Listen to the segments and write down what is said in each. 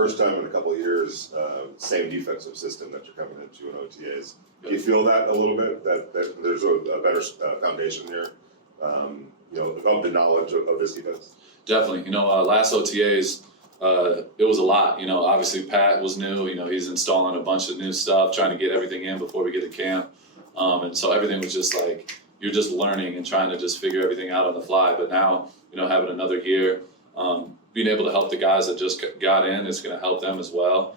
first time in a couple of years, same defensive system that you're coming into in OTAs. Do you feel that a little bit, that there's a better foundation here, of the knowledge of this defense? Definitely. Last OTAs, it was a lot. Obviously Pat was new. He's installing a bunch of new stuff, trying to get everything in before we get to camp. And so everything was just like, you're just learning and trying to just figure everything out on the fly. But now, having another year, being able to help the guys that just got in is going to help them as well.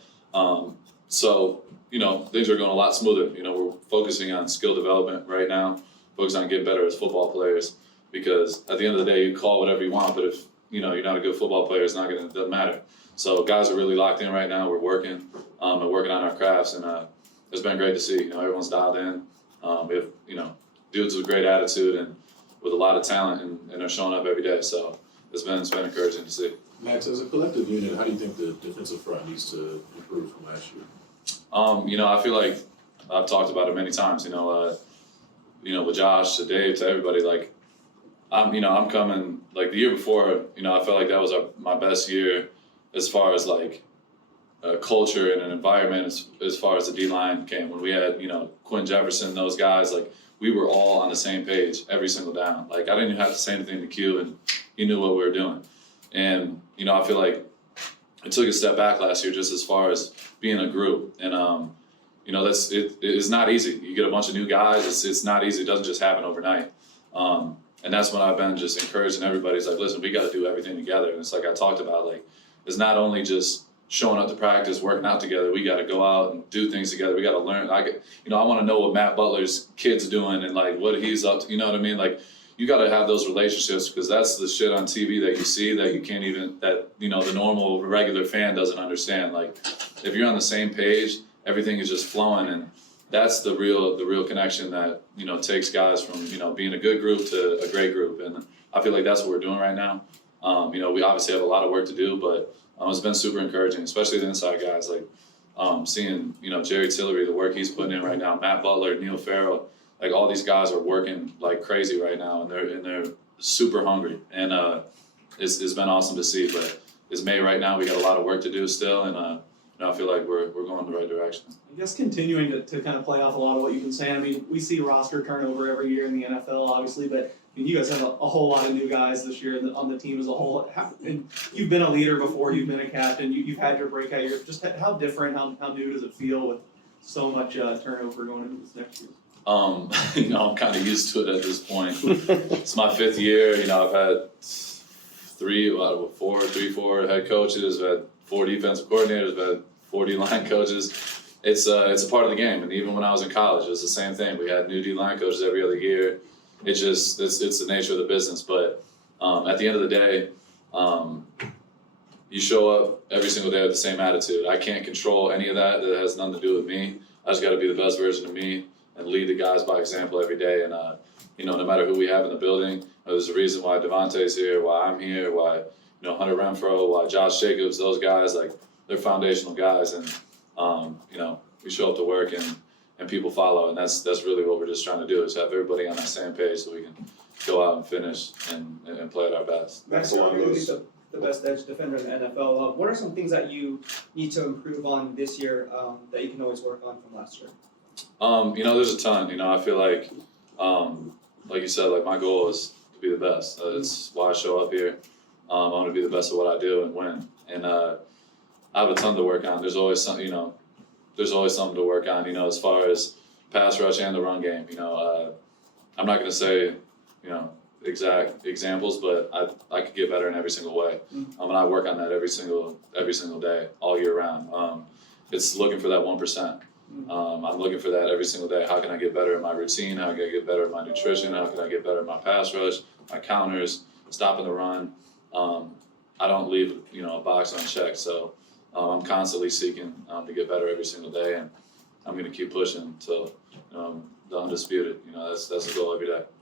So things are going a lot smoother. We're focusing on skill development right now, focusing on getting better as football players, because at the end of the day, you call whatever you want, but if you're not a good football player, it doesn't matter. So guys are really locked in right now. We're working and working on our crafts, and it's been great to see. Everyone's dialed in. We have dudes with great attitude and with a lot of talent, and they're showing up every day. So it's been encouraging to see. Max, as a collective unit, how do you think the defensive front needs to improve from last year? I feel like I've talked about it many times. With Josh, to Dave, to everybody, like I'm coming like the year before. I felt like that was my best year as far as like culture and an environment as far as the D-line came. When we had Quinn Jefferson, those guys, like we were all on the same page every single down. Like I didn't even have to say anything to Q, and he knew what we were doing. And I feel like it took a step back last year just as far as being a group. And it's not easy. You get a bunch of new guys. It's not easy. It doesn't just happen overnight. And that's when I've been just encouraging everybody. It's like, listen, we got to do everything together. And it's like I talked about, like it's not only just showing up to practice, working out together. We got to go out and do things together. We got to learn. I want to know what Matt Butler's kid's doing and like what he's up to. You know what I mean? Like you got to have those relationships, because that's the shit on TV that you see that you can't even, that the normal regular fan doesn't understand. Like if you're on the same page, everything is just flowing, and that's the real connection that takes guys from being a good group to a great group. And I feel like that's what we're doing right now. We obviously have a lot of work to do, but it's been super encouraging, especially the inside guys, like seeing Jerry Tillery, the work he's putting in right now, Matt Butler, Neil Farrell, like all these guys are working like crazy right now, and they're super hungry, and it's been awesome to see. But it's May right now, we got a lot of work to do still, and I feel like we're going in the right direction. I guess continuing to kind of play off a lot of what you've been saying. I mean, we see roster turnover every year in the NFL, obviously, but you guys have a whole lot of new guys this year on the team as a whole. And you've been a leader before, you've been a captain, you've had your breakout year. Just how different, how new does it feel with so much turnover going into this next year? I'm kind of used to it at this point. It's my 5th year. I've had four head coaches. I've had 4 defensive coordinators. I've had 4 D-line coaches. It's a part of the game. And even when I was in college, it was the same thing. We had new D-line coaches every other year. It's the nature of the business. But at the end of the day, you show up every single day with the same attitude. I can't control any of that. That has nothing to do with me. I just got to be the best version of me and lead the guys by example every day. And no matter who we have in the building, there's a reason why Devontae's here, why I'm here, why Hunter Renfro, why Josh Jacobs, those guys, like they're foundational guys, and we show up to work and people follow, and that's really what we're just trying to do, is have everybody on that same page so we can go out and finish and play at our best. Max, you're arguably the best edge defender in the NFL. What are some things that you need to improve on this year that you can always work on from last year? There's a ton. I feel like you said, like my goal is to be the best. That's why I show up here. I want to be the best at what I do and win. And I have a ton to work on. There's always something to work on. As far as pass rush and the run game. I'm not going to say, exact examples, but I could get better in every single way. And I work on that every single day, all year round. It's looking for that 1%. I'm looking for that every single day. How can I get better in my routine? How can I get better in my nutrition? How can I get better in my pass rush, my counters, stopping the run? I don't leave, a box unchecked. So I'm constantly seeking to get better every single day, and I'm going to keep pushing until the undisputed. That's the goal every day.